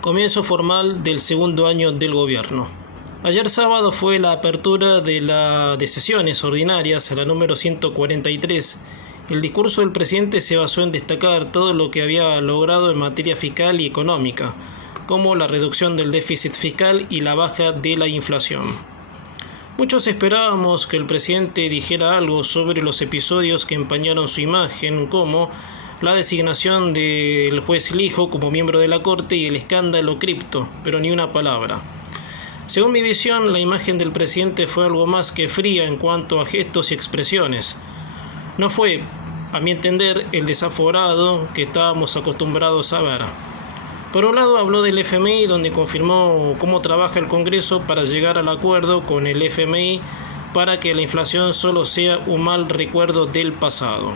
Comienzo formal del segundo año del gobierno. Ayer sábado fue la apertura de sesiones ordinarias, la número 143. El discurso del presidente se basó en destacar todo lo que había logrado en materia fiscal y económica, como la reducción del déficit fiscal y la baja de la inflación. Muchos esperábamos que el presidente dijera algo sobre los episodios que empañaron su imagen, como la designación del juez Lijo como miembro de la Corte y el escándalo cripto, pero ni una palabra. Según mi visión, la imagen del presidente fue algo más que fría en cuanto a gestos y expresiones. No fue, a mi entender, el desaforado que estábamos acostumbrados a ver. Por un lado habló del FMI, donde confirmó cómo trabaja el Congreso para llegar al acuerdo con el FMI para que la inflación solo sea un mal recuerdo del pasado.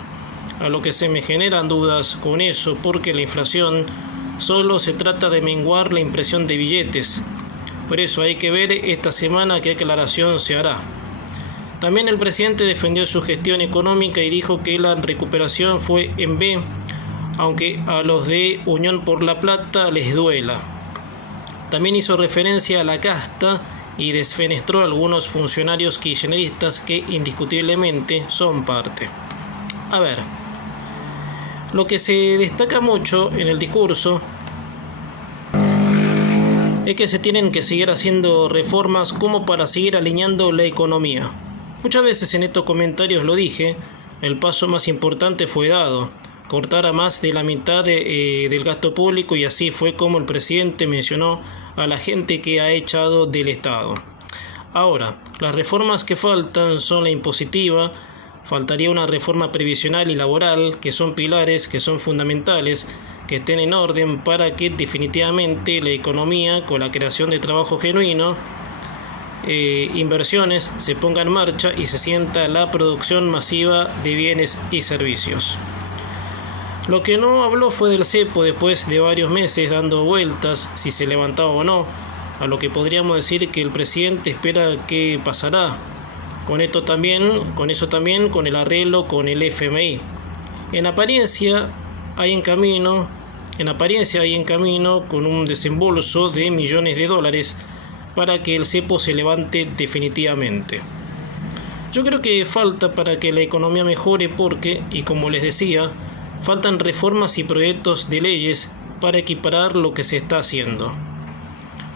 A lo que se me generan dudas con eso, porque la inflación solo se trata de menguar la impresión de billetes. Por eso hay que ver esta semana qué aclaración se hará. También el presidente defendió su gestión económica y dijo que la recuperación fue en B, aunque a los de Unión por la Plata les duela. También hizo referencia a la casta y desfenestró a algunos funcionarios kirchneristas que indiscutiblemente son parte. A ver, lo que se destaca mucho en el discurso es que se tienen que seguir haciendo reformas como para seguir alineando la economía. Muchas veces en estos comentarios lo dije, el paso más importante fue dado, cortar a más de la mitad del gasto público, y así fue como el presidente mencionó a la gente que ha echado del Estado. Ahora, las reformas que faltan son la impositiva, faltaría una reforma previsional y laboral, que son pilares, que son fundamentales, que estén en orden para que definitivamente la economía, con la creación de trabajo genuino, inversiones, se ponga en marcha y se sienta la producción masiva de bienes y servicios. Lo que no habló fue del cepo después de varios meses dando vueltas, si se levantaba o no, a lo que podríamos decir que el presidente espera que pasará. Con eso también, con el arreglo con el FMI. En apariencia hay en camino con un desembolso de millones de dólares para que el cepo se levante definitivamente. Yo creo que falta para que la economía mejore porque, y como les decía, faltan reformas y proyectos de leyes para equiparar lo que se está haciendo.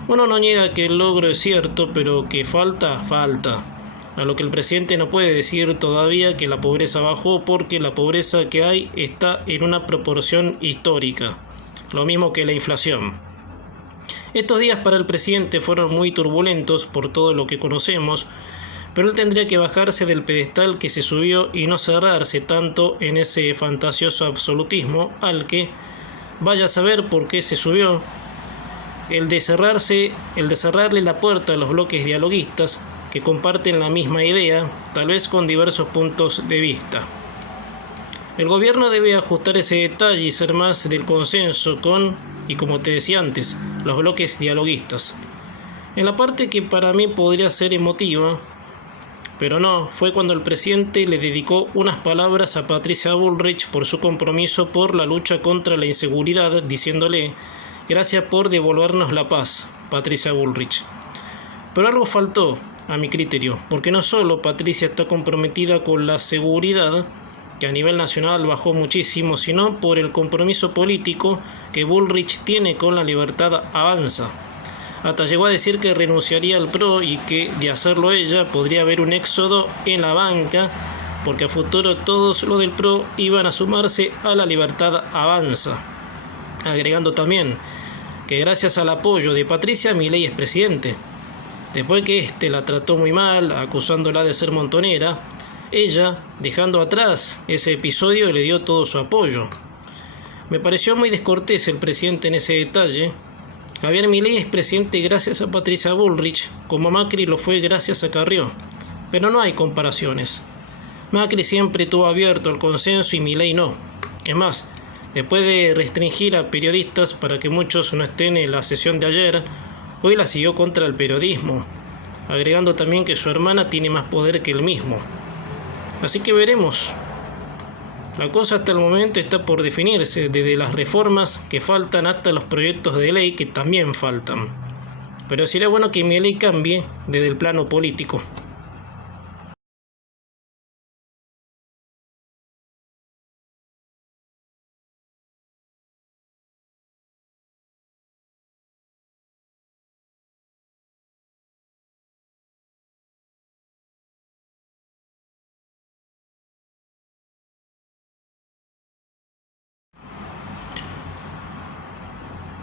Uno no niega que el logro es cierto, pero que falta. A lo que el presidente no puede decir todavía que la pobreza bajó, porque la pobreza que hay está en una proporción histórica, lo mismo que la inflación. Estos días para el presidente fueron muy turbulentos por todo lo que conocemos, pero él tendría que bajarse del pedestal que se subió y no cerrarse tanto en ese fantasioso absolutismo al que, vaya a saber por qué se subió, el de cerrarle la puerta a los bloques dialoguistas que comparten la misma idea, tal vez con diversos puntos de vista. El gobierno debe ajustar ese detalle y ser más del consenso con, y como te decía antes, los bloques dialoguistas. En la parte que para mí podría ser emotiva, pero no, fue cuando el presidente le dedicó unas palabras a Patricia Bullrich por su compromiso por la lucha contra la inseguridad, diciéndole: gracias por devolvernos la paz, Patricia Bullrich. Pero algo faltó, a mi criterio, porque no solo Patricia está comprometida con la seguridad, que a nivel nacional bajó muchísimo, sino por el compromiso político que Bullrich tiene con la Libertad Avanza. Hasta llegó a decir que renunciaría al PRO y que, de hacerlo ella, podría haber un éxodo en la banca, porque a futuro todos los del PRO iban a sumarse a la Libertad Avanza. Agregando también que gracias al apoyo de Patricia, Milei es presidente. Después que la trató muy mal, acusándola de ser montonera, ella, dejando atrás ese episodio, le dio todo su apoyo. Me pareció muy descortés el presidente en ese detalle. Javier Milei es presidente gracias a Patricia Bullrich, como Macri lo fue gracias a Carrió. Pero no hay comparaciones. Macri siempre tuvo abierto el consenso y Milei no. Es más, después de restringir a periodistas para que muchos no estén en la sesión de ayer, hoy la siguió contra el periodismo, agregando también que su hermana tiene más poder que él mismo. Así que veremos. La cosa hasta el momento está por definirse, desde las reformas que faltan hasta los proyectos de ley que también faltan. Pero sería bueno que mi ley cambie desde el plano político.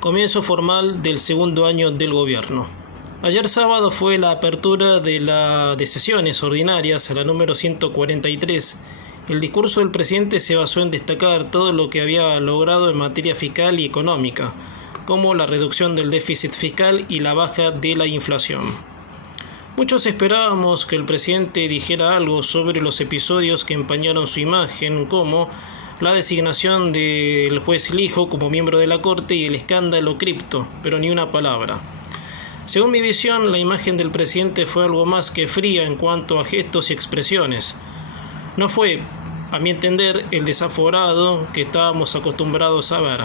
Comienzo formal del segundo año del gobierno. Ayer sábado fue la apertura de sesiones ordinarias, la número 143. El discurso del presidente se basó en destacar todo lo que había logrado en materia fiscal y económica, como la reducción del déficit fiscal y la baja de la inflación. Muchos esperábamos que el presidente dijera algo sobre los episodios que empañaron su imagen, como la designación del juez Lijo como miembro de la Corte y el escándalo cripto, pero ni una palabra. Según mi visión, la imagen del presidente fue algo más que fría en cuanto a gestos y expresiones. No fue, a mi entender, el desaforado que estábamos acostumbrados a ver.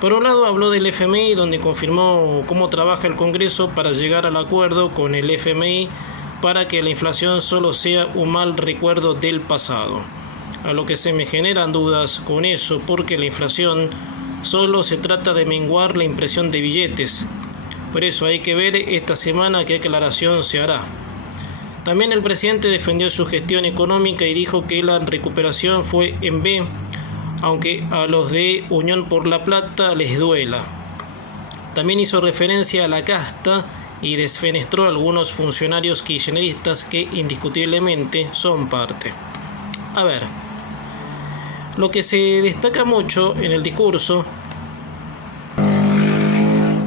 Por un lado habló del FMI, donde confirmó cómo trabaja el Congreso para llegar al acuerdo con el FMI para que la inflación solo sea un mal recuerdo del pasado. A lo que se me generan dudas con eso, porque la inflación solo se trata de menguar la impresión de billetes. Por eso hay que ver esta semana qué aclaración se hará. También el presidente defendió su gestión económica y dijo que la recuperación fue en B, aunque a los de Unión por la Plata les duela. También hizo referencia a la casta y desfenestró a algunos funcionarios kirchneristas que indiscutiblemente son parte. A ver, lo que se destaca mucho en el discurso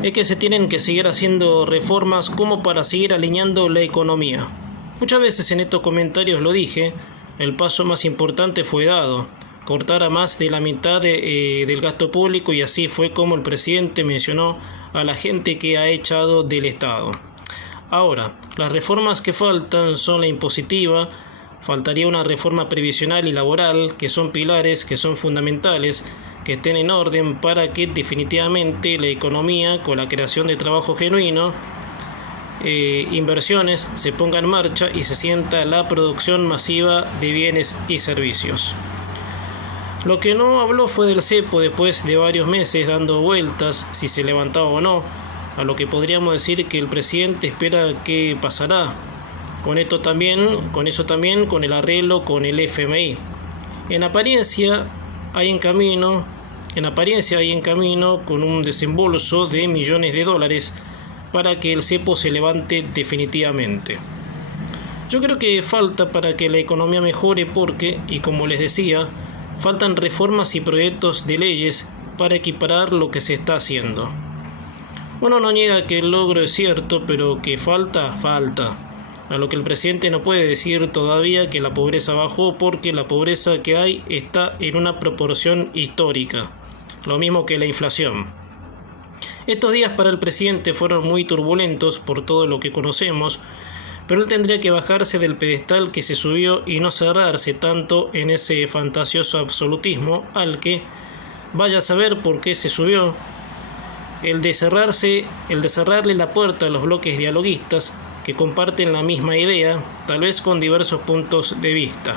es que se tienen que seguir haciendo reformas como para seguir alineando la economía. Muchas veces en estos comentarios lo dije, el paso más importante fue dado, cortar a más de la mitad del gasto público, y así fue como el presidente mencionó a la gente que ha echado del Estado. Ahora, las reformas que faltan son la impositiva. Faltaría una reforma previsional y laboral, que son pilares, que son fundamentales, que estén en orden para que definitivamente la economía, con la creación de trabajo genuino, inversiones, se ponga en marcha y se sienta la producción masiva de bienes y servicios. Lo que no habló fue del cepo después de varios meses dando vueltas, si se levantaba o no, a lo que podríamos decir que el presidente espera que pasará. Con eso también, con el arreglo con el FMI. En apariencia hay en camino con un desembolso de millones de dólares para que el cepo se levante definitivamente. Yo creo que falta para que la economía mejore porque, y como les decía, faltan reformas y proyectos de leyes para equiparar lo que se está haciendo. Uno no niega que el logro es cierto, pero que falta. A lo que el presidente no puede decir todavía que la pobreza bajó, porque la pobreza que hay está en una proporción histórica, lo mismo que la inflación. Estos días para el presidente fueron muy turbulentos por todo lo que conocemos, pero él tendría que bajarse del pedestal que se subió y no cerrarse tanto en ese fantasioso absolutismo al que, vaya a saber por qué se subió, el de cerrarle la puerta a los bloques dialoguistas que comparten la misma idea, tal vez con diversos puntos de vista.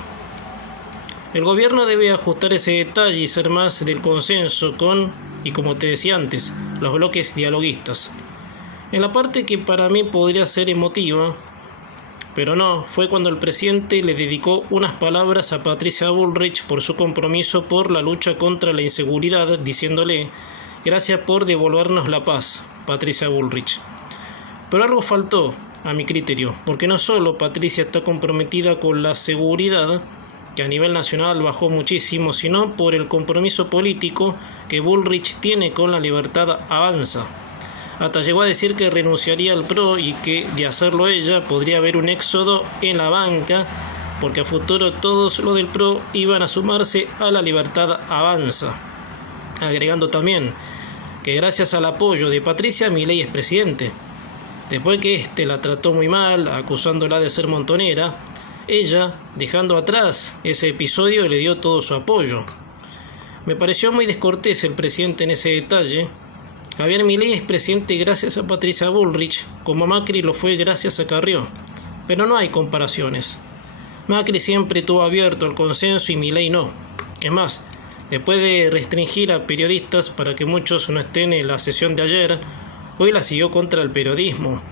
El gobierno debe ajustar ese detalle y ser más del consenso con, y como te decía antes, los bloques dialoguistas. En la parte que para mí podría ser emotiva, pero no, fue cuando el presidente le dedicó unas palabras a Patricia Bullrich por su compromiso por la lucha contra la inseguridad, diciéndole: gracias por devolvernos la paz, Patricia Bullrich. Pero algo faltó, a mi criterio, porque no solo Patricia está comprometida con la seguridad, que a nivel nacional bajó muchísimo, sino por el compromiso político que Bullrich tiene con la Libertad Avanza. Hasta llegó a decir que renunciaría al PRO y que, de hacerlo ella, podría haber un éxodo en la banca, porque a futuro todos los del PRO iban a sumarse a la Libertad Avanza. Agregando también que gracias al apoyo de Patricia, Milei es presidente. Después que la trató muy mal, acusándola de ser montonera, Ella, dejando atrás ese episodio, le dio todo su apoyo. Me pareció muy descortés el presidente en ese detalle. Javier Milei es presidente gracias a Patricia Bullrich, como Macri lo fue gracias a Carrió. Pero no hay comparaciones. Macri siempre tuvo abierto el consenso y Milei no. Es más, después de restringir a periodistas para que muchos no estén en la sesión de ayer, hoy la siguió contra el periodismo,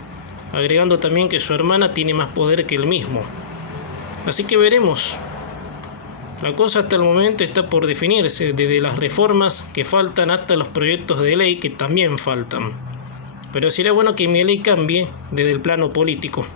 agregando también que su hermana tiene más poder que él mismo. Así que veremos. La cosa hasta el momento está por definirse, desde las reformas que faltan hasta los proyectos de ley que también faltan. Pero sería bueno que Milei cambie desde el plano político.